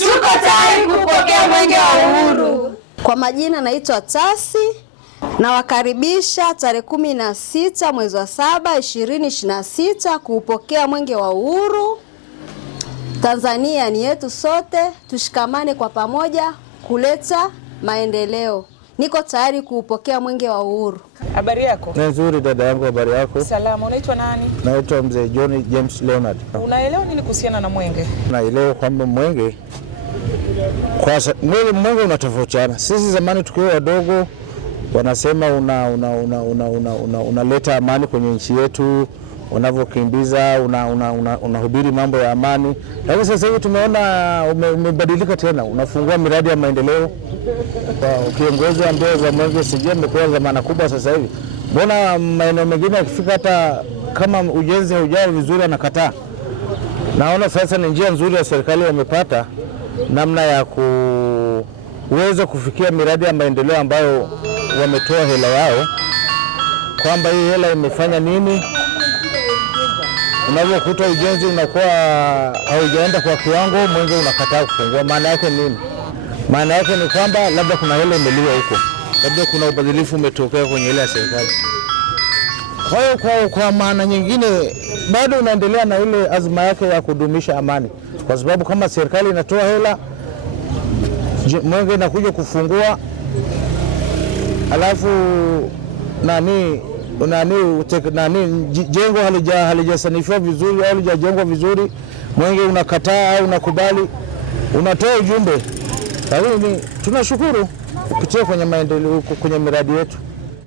tuko tayari kupokea mwenge wa uhuru. Kwa majina naitwa Tasi, nawakaribisha tarehe 16 mwezi wa 7 2026 kuupokea mwenge wa uhuru. Tanzania ni yetu sote, tushikamane kwa pamoja kuleta maendeleo. Niko tayari kuupokea mwenge wa uhuru. Habari yako? Nzuri dada yangu, habari yako? Salama. Unaitwa nani? Naitwa Mzee John James Leonard. Unaelewa nini kuhusiana na mwenge? Naelewa kwamba mwenge unatofautiana. Sisi zamani tukiwa wadogo wanasema unaleta amani kwenye nchi yetu, unavyokimbiza unahubiri mambo ya amani. Lakini sasa hivi tumeona umebadilika tena, unafungua miradi ya maendeleo. Kiongozi wa mbio za mwenge sijui amekuwa zamana kubwa sasa hivi. Mbona maeneo mengine yakifika hata kama ujenzi haujao vizuri anakataa? Naona sasa ni njia nzuri ya serikali wamepata namna ya kuweza kufikia miradi ya maendeleo ambayo wametoa hela yao, kwamba hii hela imefanya nini. Unapokuta ujenzi unakuwa haujaenda kwa kiwango, mwenge unakataa kufungua. Maana yake nini? Maana yake ni kwamba labda kuna hela imeliwa huko, labda kuna ubadhilifu umetokea kwenye ile ya serikali. Kwa hiyo kwa maana nyingine bado unaendelea na ile azma yake ya kudumisha amani, kwa sababu kama serikali inatoa hela, mwenge inakuja kufungua, alafu jengo halijasanifiwa vizuri au halijajengwa vizuri, mwenge unakataa au unakubali, unatoa ujumbe. Lakini tunashukuru kupitia kwenye maendeleo, kwenye miradi yetu.